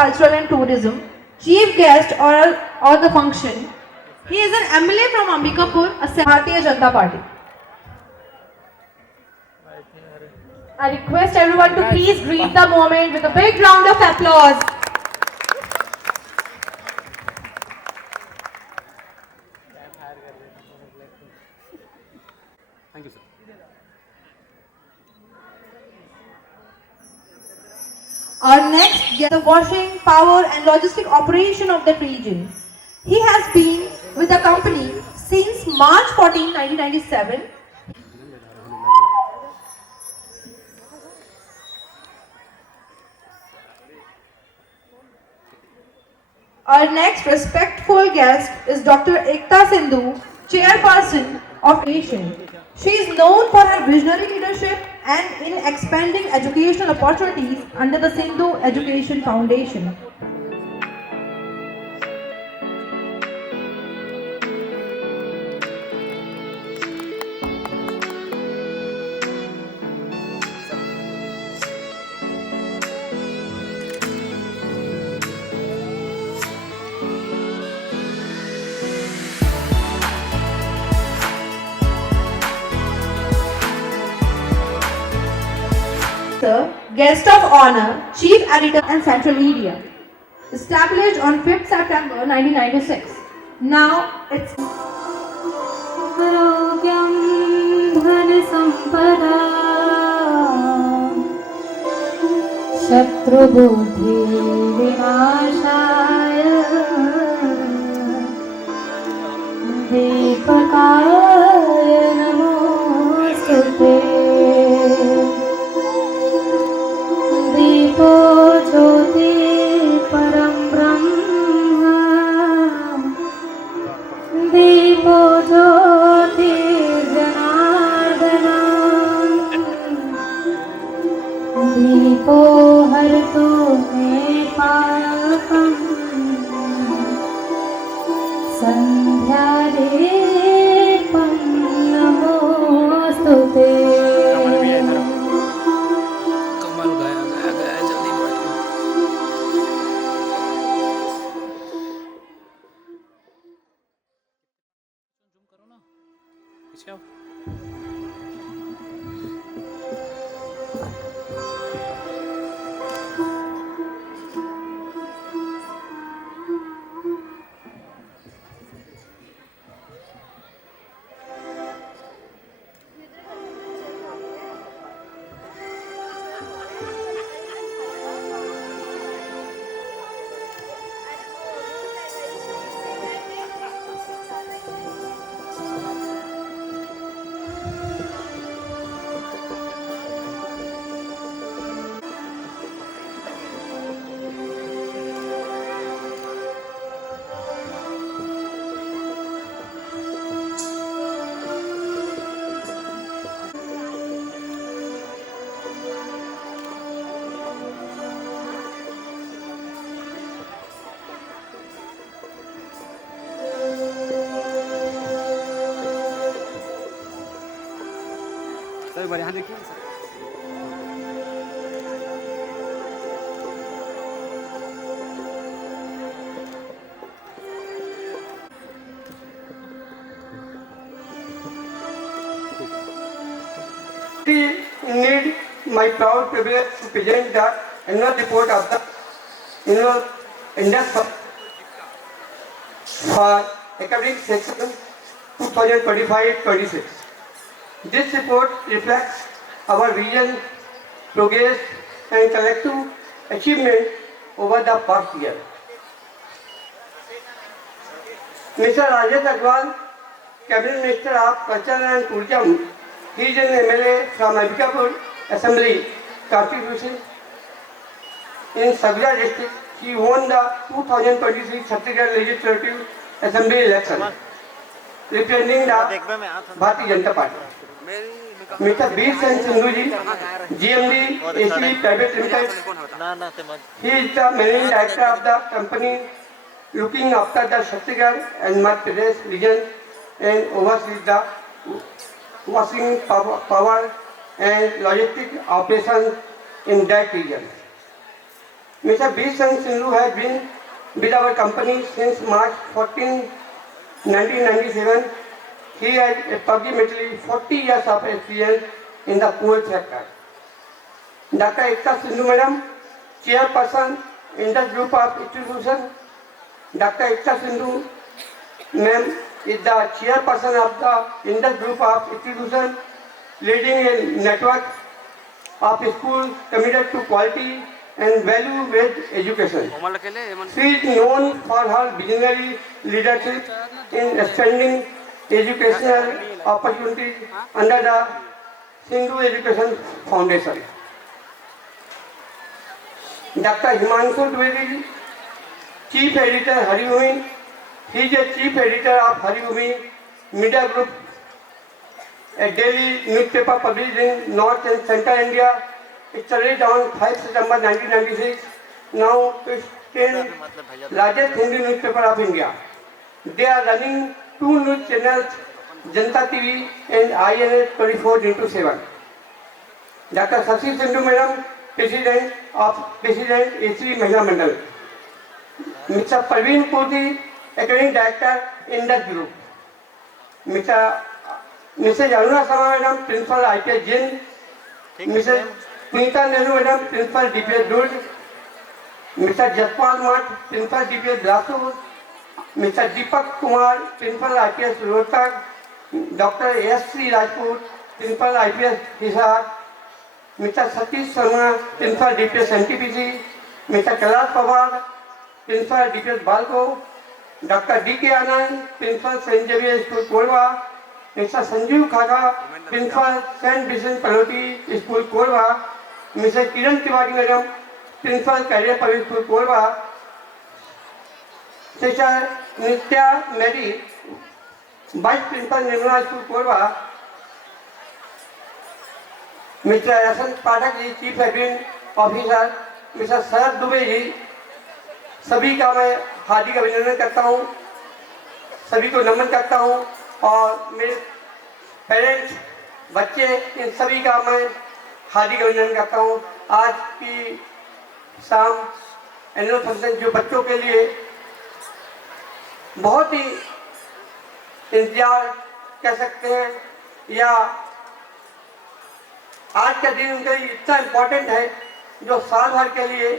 Cultural and Tourism, chief guest or the function. He is an MLA from Ambikapur, a Bharatiya Janata Party. I request everyone to please greet the moment with a big round of applause. Thank you, sir. Our next guest, the washing, power and logistic operation of that region. He has been with the company since March 14, 1997. Our next respectful guest is Dr. Ekta Sindhu, Chairperson of Asian. She is known for her visionary leadership and in expanding educational opportunities under the Sindhu Education Foundation. Sir, Guest of Honor, Chief Editor and Central Media. Established on 5th September 1996. Now it's आरोग्यं धनसम्पदा शत्रुबुद्धिविनाशाय दीपकाय नमोऽस्तुते दीपो ज्योति परं ब्रह्म दीपो ज्योतिर्जनार्दना दीपो हरतु मे पापम् सन्ध्यादीपं नमोऽस्तुते कमाल गाया गाया गाया जल्दी बैठ जूम करो ना पीछे आओ सर बार यहाँ देखिए sir Indeed, my proud privilege to present the annual report of the annual Indus for academic section 2025-26. This report reflects our vision, progress, and collective achievement over the past year. Mr. Rajesh Agrawal, Cabinet Minister of Culture and Tourism, he is an MLA from Ambikapur Assembly Constitution in Sabia district. He won the 2023 Chhattisgarh Legislative Assembly election, representing the Bharatiya Janata Party. Mr. Bir Sen Sindhu ji, GMD AC Private Limited. He is the managing director of the company looking after the Chhattisgarh and Madhya Pradesh region and oversees the washing, power and logistic operations in that region. Mr. B. Sindhu has been with our company since March 14, 1997. He has approximately 40 years of experience in the pool sector. Dr. Ekta Sindhu Madam, Chairperson, Indus Group of Institutions. Dr. Ekta Sindhu Ma'am is the Chairperson of the Indus Group of Institutions, leading a network of schools committed to quality and value-based education. She is known for her visionary leadership in expanding educational opportunities under the Sindhu Education Foundation. Dr. Himanshu Dwivedi, Chief Editor, Haribhumi. He is a Chief Editor of Haribhumi Media Group, a daily newspaper published in North and Central India. It started on 5 September 1996. Now it is 10th largest Hindi newspaper of India. They are running 2 news channels, Janta TV and INA 24/7. Dr. Shashi Sindhu Madam, President AC Mahila Mandal. Mr. Parveen Puri, Academic Director, Indus Group. Mrs. Aruna Sama Madam, Principal IPS Jain. Mrs. Punita Nehru Madam, Principal DPS Durg. Mr. Jaspal Math, Principal DPS Bilaspur. Mr. Deepak Kumar, Principal IPS Rohtak. Dr. S.C. Rajput, Principal IPS Hisar. Mr. Satish Sharma, Principal DPS NTPC. Mr. Kailash Pawar, Principal DPS Balko. Dr. D.K. Anand, Principal St. Xavier School, Korwa. Mr. Sanjeev Khaka, Principal St. Vincent Paloti School, Korwa. Mr. Kiran Tiwari Madam, Principal Career Public School, Korwa. Mr. Nitya Mary, Vice Principal Nirmala School, Korwa. Mr. Rasan Pathak ji, Chief Admin Officer. Mr. Sharad Dubey जी, सभी का मैं हार्दिक अभिनंदन करता हूँ, सभी को नमन करता हूँ और मेरे पेरेंट्स, बच्चे, इन सभी का मैं हार्दिक अभिनंदन करता हूँ। आज की शाम एनुअल फंक्शन जो बच्चों के लिए बहुत ही इंतजार कह सकते हैं या आज का दिन उनके लिए इतना इम्पोर्टेंट है जो साल भर के लिए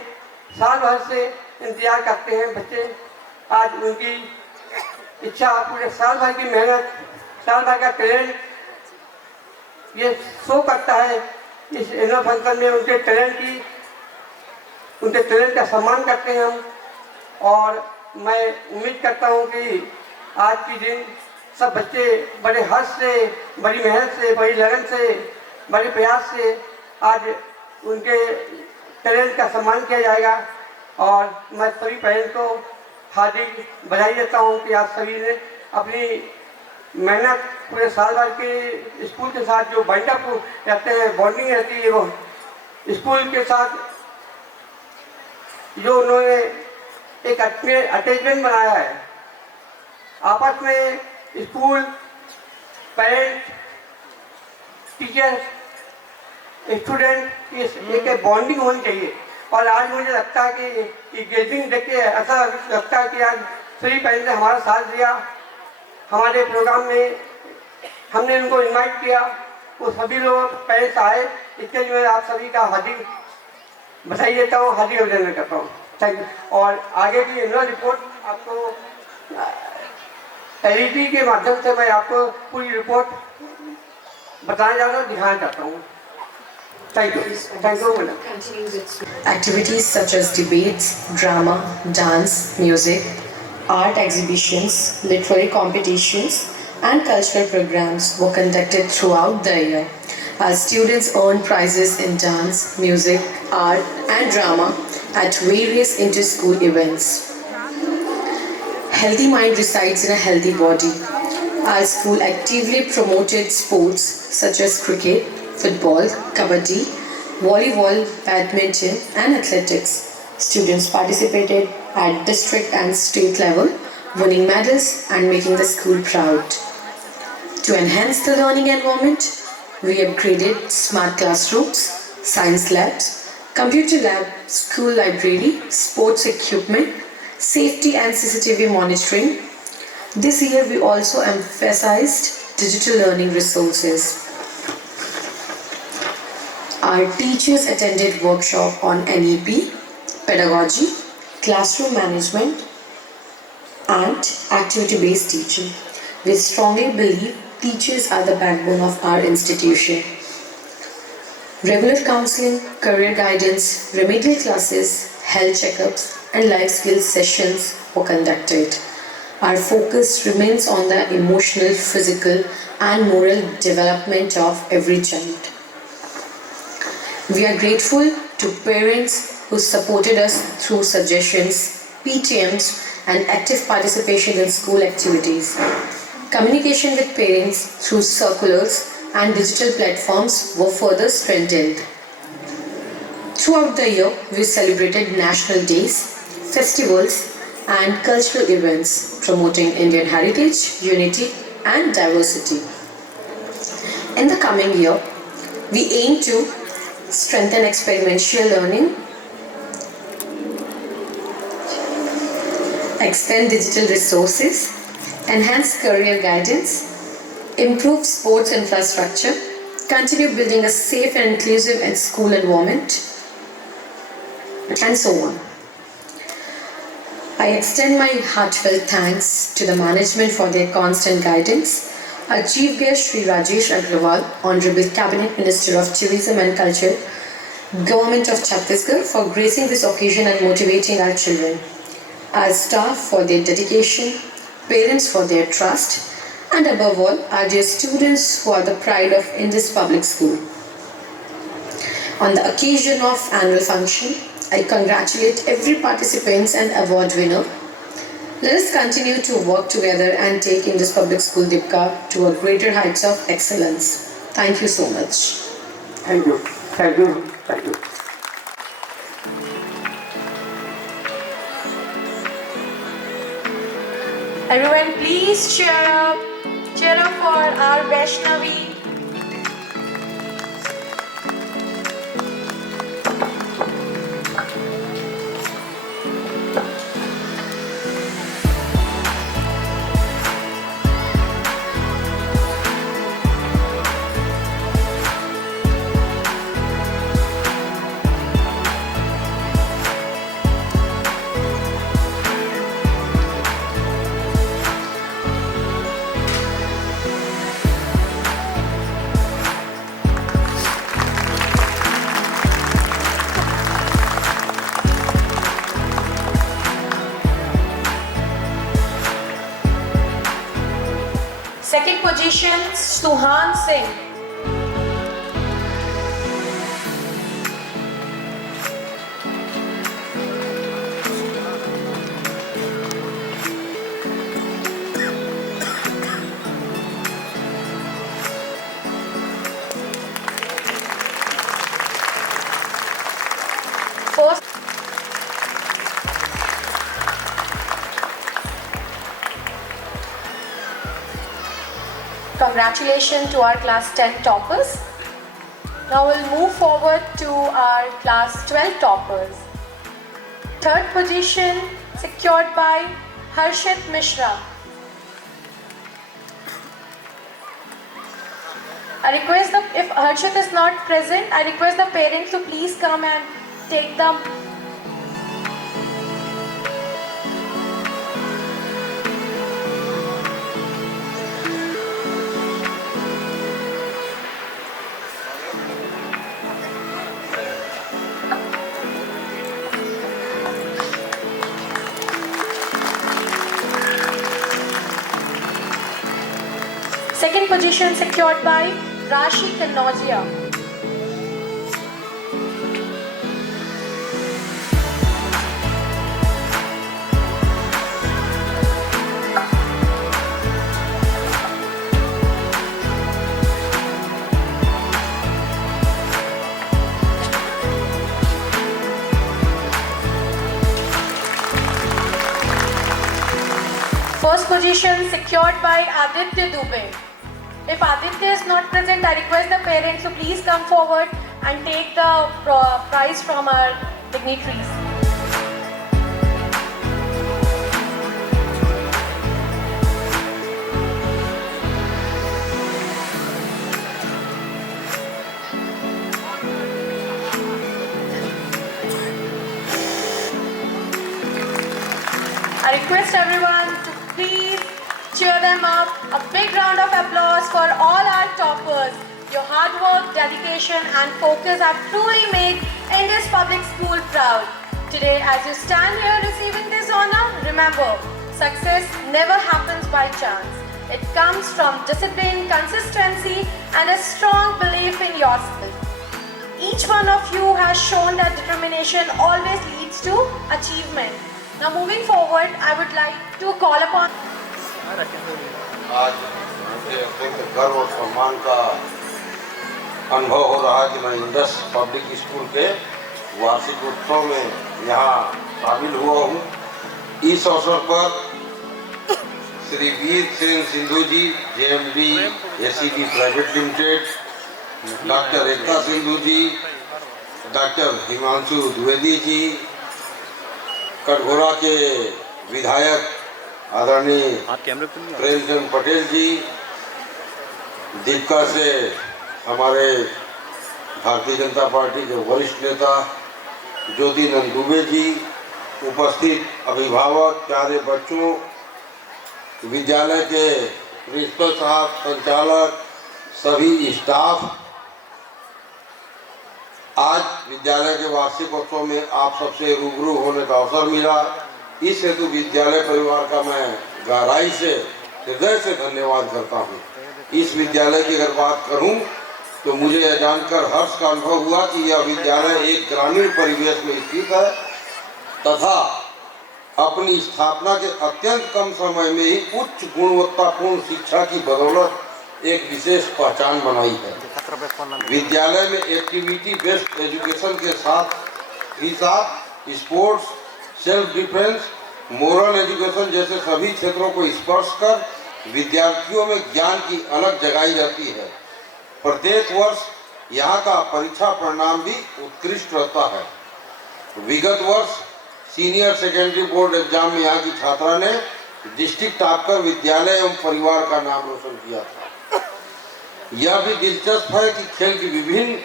साल भर से इंतजार करते हैं बच्चे। आज उनकी इच्छा, पूरे साल भर की मेहनत, साल भर का टैलेंट ये शो करता है इस एनुअल फंक्शन में। उनके टैलेंट का सम्मान करते हैं हम और मैं उम्मीद करता हूँ कि आज के दिन सब बच्चे बड़े हर्ष से, बड़ी मेहनत से, बड़ी लगन से, बड़े प्रयास से आज उनके टैलेंट का सम्मान किया जाएगा। और मैं सभी पेरेंट्स को हार्दिक बधाई देता हूँ कि आप सभी ने अपनी मेहनत पूरे साल भर के स्कूल के साथ जो बाइंडअप रहते हैं, बॉन्डिंग रहती है, वो स्कूल के साथ जो उन्होंने एक अटैचमेंट बनाया है आपस में, स्कूल, पेरेंट्स, टीचर्स, स्टूडेंट, एक बॉन्डिंग होनी चाहिए। और आज मुझे लगता है कि गैदरिंग देख के ऐसा लगता है कि आज सभी पेरेंट्स ने हमारा साथ दिया। हमारे प्रोग्राम में हमने उनको इनवाइट किया, वो सभी लोग पेरेंट्स आए, इसके लिए मैं आप सभी का हार्दिक बधाई देता हूँ, हार्दिक अभिनंदन करता हूँ। Thank you. और आगे की एनुअल रिपोर्ट आपको एलईडी के माध्यम से मैं आपको पूरी रिपोर्ट बताना चाहता हूँ, दिखाना चाहता हूँ। Thank you. Thank you, madam. Activities such as debates, drama, dance, music, art exhibitions, literary competitions, and cultural programs were conducted throughout the year. Our students earned prizes in dance, music, art, and drama at various inter-school events. Healthy mind resides in a healthy body. Our school actively promoted sports such as cricket, football, kabaddi, volleyball, badminton, and athletics. Students participated at district and state level, winning medals and making the school proud. To enhance the learning environment, we upgraded smart classrooms, science labs, computer lab, school library, sports equipment, safety and CCTV monitoring. This year we also emphasized digital learning resources. Our teachers attended workshop on NEP, pedagogy, classroom management and activity-based teaching. We strongly believe teachers are the backbone of our institution. Regular counseling, career guidance, remedial classes, health checkups and life skills sessions were conducted. Our focus remains on the emotional, physical and moral development of every child. We are grateful to parents who supported us through suggestions, PTMs and active participation in school activities. Communication with parents through circulars and digital platforms were further strengthened. Throughout the year, we celebrated national days, festivals and cultural events promoting Indian heritage, unity and diversity. In the coming year, we aim to strengthen experiential learning, expand digital resources, enhance career guidance, improve sports infrastructure, continue building a safe and inclusive and school environment, and so on. I extend my heartfelt thanks to the management for their constant guidance. Our Chief Guest Shri Rajesh Agrawal, Honorable Cabinet Minister of Tourism and Culture, Government of Chhattisgarh for gracing this occasion and motivating our children. Our staff for their dedication, parents for their trust, and above all, our dear students who are the pride of Indus Public School. On the occasion of annual function, I congratulate every participant and award winner. Let us continue to work together and take Indus Public School Dipka to a greater heights of excellence. Thank you so much. Thank you. Thank you. Thank you. Everyone, please cheer up. Cheer up for our Vaishnavi. Second position, Suhan Singh. First, congratulations to our class 10 toppers. Now we'll move forward to our class 12 toppers. Third position secured by Harshit Mishra. If Harshit is not present, I request the parents to please come and take them. Second position secured by Rashi Kanojia. First position secured by Aditya Dubey. If Aditya is not present, I request the parents to please come forward and take the prize from our dignitaries. I request everyone to please cheer them up. A big round of applause for all our toppers. Your hard work, dedication and focus have truly made Indus Public School proud. Today, as you stand here receiving this honor, remember, success never happens by chance. It comes from discipline, consistency and a strong belief in yourself. Each one of you has shown that determination always leads to achievement. Now moving forward, I would like to call upon आज मुझे अत्यंत गर्व और सम्मान का अनुभव हो रहा है कि मैं इंडस पब्लिक स्कूल के वार्षिक उत्सव में यहाँ शामिल हुआ हूँ। इस अवसर पर Shri Veer Sen Sindhu ji, JMD SEB private limited, doctor Ekta Sindhu ji, doctor Himanshu Dwivedi ji, Katghora के विधायक आदरणीय प्रेमचंद पटेल जी, दीपका से हमारे भारतीय जनता पार्टी के वरिष्ठ नेता ज्योति नंद दुबे जी, उपस्थित अभिभावक, प्यारे बच्चों, विद्यालय के प्रिंसिपल साहब, संचालक, सभी स्टाफ, आज विद्यालय के वार्षिक उत्सव में आप सबसे रूबरू होने का अवसर मिला। इस हेतु विद्यालय परिवार का मैं गहराई से, हृदय से धन्यवाद करता हूँ। इस विद्यालय की अगर बात करूँ तो मुझे यह जानकर हर्ष का अनुभव हुआ कि यह विद्यालय एक ग्रामीण परिवेश में स्थित है तथा अपनी स्थापना के अत्यंत कम समय में ही उच्च गुणवत्तापूर्ण शिक्षा की बदौलत एक विशेष पहचान बनाई है। विद्यालय में एक्टिविटी बेस्ड एजुकेशन के साथ ही साथ sports, self defence, moral education जैसे सभी क्षेत्रों को स्पर्श कर विद्यार्थियों में ज्ञान की अलग जगाई जाती है। प्रत्येक वर्ष यहाँ का परीक्षा परिणाम भी उत्कृष्ट रहता है। विगत वर्ष सीनियर सेकेंडरी बोर्ड एग्जाम में यहाँ की छात्रा ने डिस्ट्रिक्ट टॉप कर विद्यालय एवं परिवार का नाम रोशन किया था। यह भी दिलचस्प है कि खेल की विभिन्न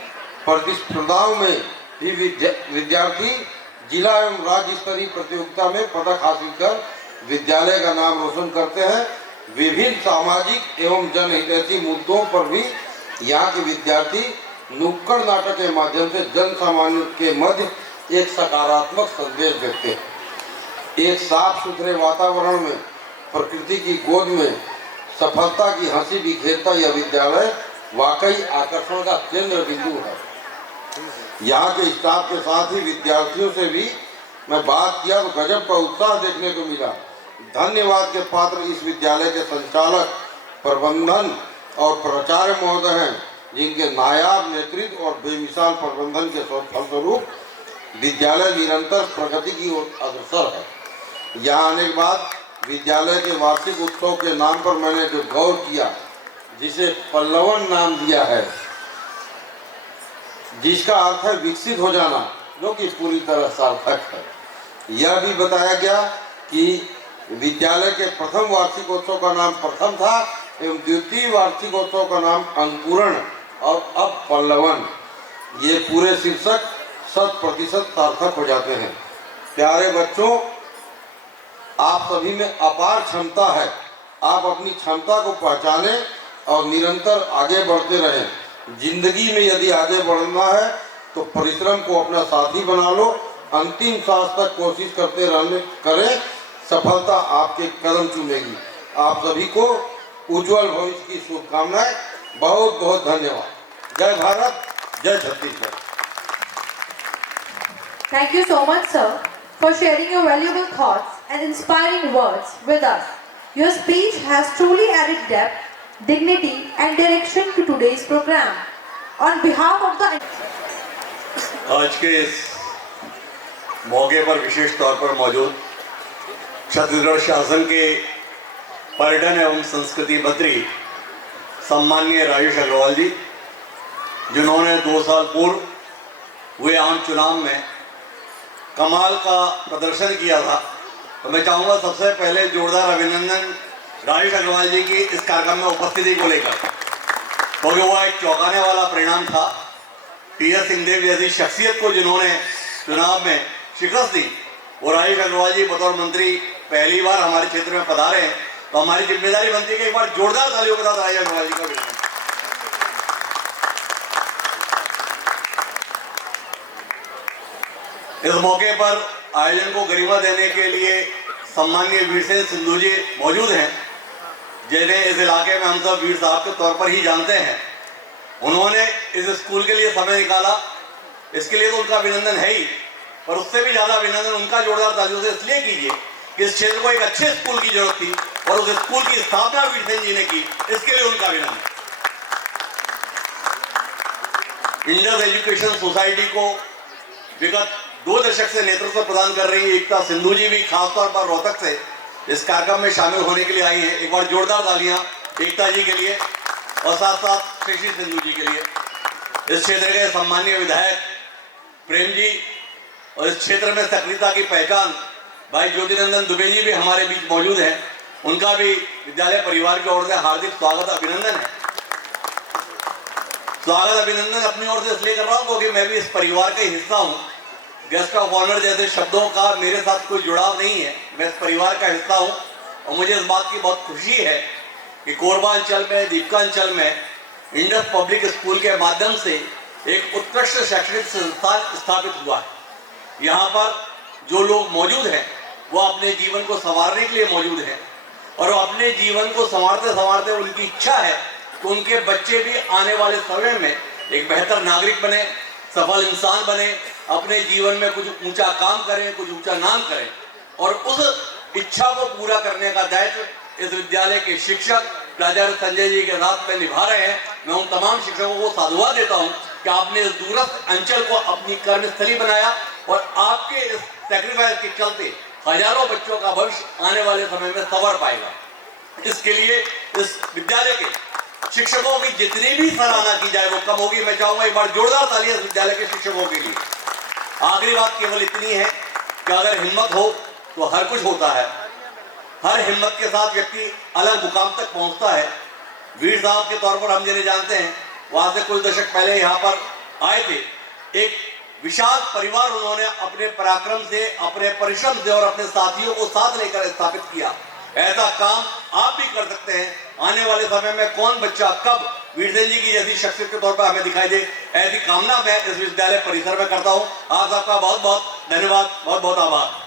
प्रतिस्पर्धाओं में भी विद्यार्थी जिला एवं राज्य स्तरीय प्रतियोगिता में पदक हासिल कर विद्यालय का नाम रोशन करते हैं। विभिन्न सामाजिक एवं जनहितैषी मुद्दों पर भी यहाँ के विद्यार्थी नुक्कड़ नाटक के माध्यम से जन सामान्य के मध्य एक सकारात्मक संदेश देते हैं। एक साफ सुथरे वातावरण में प्रकृति की गोद में सफलता की हंसी बिखेरता यह विद्यालय वाकई आकर्षण का केंद्र बिंदु है। यहाँ के स्टाफ के साथ ही विद्यार्थियों से भी मैं बात किया तो गजब का उत्साह देखने को मिला। धन्यवाद के पात्र इस विद्यालय के संचालक, प्रबंधन और प्राचार्य महोदय हैं, जिनके नायाब नेतृत्व और बेमिसाल प्रबंधन के फलस्वरूप विद्यालय निरंतर प्रगति की ओर अग्रसर है। यहाँ आने के बाद विद्यालय के वार्षिक उत्सव के नाम पर मैंने जो गौर किया, जिसे पल्लवन नाम दिया है, जिसका अर्थ है विकसित हो जाना, जो कि पूरी तरह सार्थक है। यह भी बताया गया कि विद्यालय के प्रथम वार्षिकोत्सव का नाम प्रथम था एवं द्वितीय वार्षिकोत्सव का नाम अंकुरण और अब पल्लवन। ये पूरे शीर्षक 100% सार्थक हो जाते हैं। प्यारे बच्चों, आप सभी में अपार क्षमता है। आप अपनी क्षमता को पहचानें और निरंतर आगे बढ़ते रहें। जिंदगी में यदि आगे बढ़ना है तो परिश्रम को अपना साथी बना लो। अंतिम सांस तक कोशिश करते रहने करें, सफलता आपके कदम चूमेगी। आप सभी को उज्जवल भविष्य की शुभकामनाएं। बहुत बहुत धन्यवाद। जय भारत, जय Chhattisgarh. Thank you so much, sir, for sharing your valuable thoughts and inspiring words with us. Your speech has truly added depth, dignity and direction to today's program. On behalf of the आज के इस मौके पर विशेष तौर पर मौजूद छत्तीसगढ़ शासन के पर्यटन एवं संस्कृति मंत्री सम्माननीय राजेश अग्रवाल जी, जिन्होंने 2 साल पूर्व हुए आम चुनाव में कमाल का प्रदर्शन किया था। तो मैं चाहूँगा सबसे पहले जोरदार अभिनंदन राजेश अग्रवाल जी की इस कार्यक्रम में उपस्थिति को लेकर, क्योंकि वो एक चौंकाने वाला परिणाम था। टी.एस. सिंहदेव जैसी शख्सियत को जिन्होंने चुनाव में शिकस्त दी, वो राजेश अग्रवाल जी बतौर मंत्री पहली बार हमारे क्षेत्र में पधारे हैं, तो हमारी जिम्मेदारी बनती है कि एक बार जोरदार तालियों के साथ राजेश अग्रवाल जी का अभिनंदन। इस मौके पर आयोजन को गरिमा देने के लिए सम्माननीय वीरसेन सिंधु जी मौजूद हैं, जिन्हें इस इलाके में हम सब वीर साहब के तौर पर ही जानते हैं। उन्होंने इस स्कूल के लिए समय निकाला, इसके लिए तो उनका अभिनंदन है ही, पर उससे भी ज़्यादा अभिनंदन उनका जोरदार तालियों से इसलिए कीजिए कि इस क्षेत्र को एक अच्छे स्कूल की जरूरत थी और उस स्कूल की स्थापना वीरसेन जी ने की, इसके लिए उनका अभिनंदन। इंडस एजुकेशन सोसाइटी को विगत 2 दशक से नेतृत्व प्रदान कर रही एकता सिंधु जी भी खासतौर पर रोहतक से इस कार्यक्रम में शामिल होने के लिए आई हैं। एक बार जोरदार तालियां एकता जी के लिए और साथ साथ श्री सिंधु जी के लिए। इस क्षेत्र के सम्माननीय विधायक प्रेम जी और इस क्षेत्र में सक्रियता की पहचान भाई ज्योतिनंदन दुबे जी भी हमारे बीच मौजूद हैं। उनका भी विद्यालय परिवार की ओर से हार्दिक स्वागत अभिनंदन है। स्वागत अभिनंदन अपनी ओर से इसलिए कर रहा हूँ क्योंकि मैं भी इस परिवार का हिस्सा हूँ। गेस्ट ऑफ ऑनर जैसे शब्दों का मेरे साथ कोई जुड़ाव नहीं है, मैं इस परिवार का हिस्सा हूँ और मुझे इस बात की बहुत खुशी है कि कोरबा अंचल में, दीपका अंचल में इंडस पब्लिक स्कूल के माध्यम से एक उत्कृष्ट शैक्षणिक संस्थान स्थापित हुआ है। यहाँ पर जो लोग मौजूद हैं वो अपने जीवन को संवारने के लिए मौजूद हैं और वो अपने जीवन को संवारते संवारते उनकी इच्छा है कि उनके बच्चे भी आने वाले समय में एक बेहतर नागरिक बने, सफल इंसान बने, अपने जीवन में कुछ ऊंचा काम करें, कुछ ऊंचा नाम करें। और उस इच्छा को पूरा करने का दायित्व इस विद्यालय के शिक्षक प्राचार्य संजय जी के साथ में निभा रहे हैं। मैं उन तमाम शिक्षकों को साधुवाद देता हूं कि आपने इस दूरस्थ अंचल को अपनी कर्मस्थली बनाया और आपके इस सैक्रिफाइस के चलते हजारों बच्चों का भविष्य आने वाले समय में संवर पाएगा। इसके लिए इस विद्यालय के शिक्षकों की जितनी भी सराहना की जाए वो कम होगी। मैं चाहूंगा एक बार जोरदार तालियां इस विद्यालय के शिक्षकों के लिए। आखिरी बात केवल इतनी है कि अगर हिम्मत हो तो हर कुछ होता है। हर हिम्मत के साथ व्यक्ति अलग मुकाम तक पहुंचता है। वीर साहब के तौर पर हम जिन्हें जानते हैं, वहां से कुछ दशक पहले यहाँ पर आए थे। एक विशाल परिवार उन्होंने अपने पराक्रम से, अपने परिश्रम से और अपने साथियों को साथ लेकर स्थापित किया। ऐसा काम आप भी कर सकते हैं। आने वाले समय में कौन बच्चा कब वीरसेन जी की जैसी शख्सियत के तौर पर हमें दिखाई दे, ऐसी कामना मैं इस विद्यालय परिसर में करता हूं। आप सबका बहुत बहुत धन्यवाद, बहुत बहुत आभार।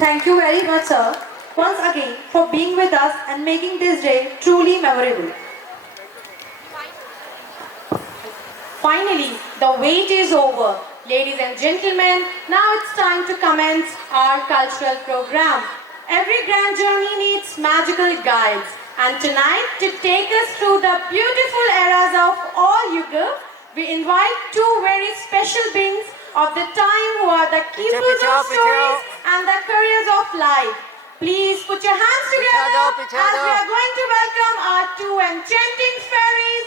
Thank you very much, sir, once again for being with us and making this day truly memorable. Finally, the wait is over. Ladies and gentlemen, now it's time to commence our cultural program. Every grand journey needs magical guides. And tonight, to take us through the beautiful eras of all Yuga, we invite 2 very special beings of the time who are the keepers of stories and the careers of life. Please put your hands together as we are going to welcome our 2 enchanting fairies,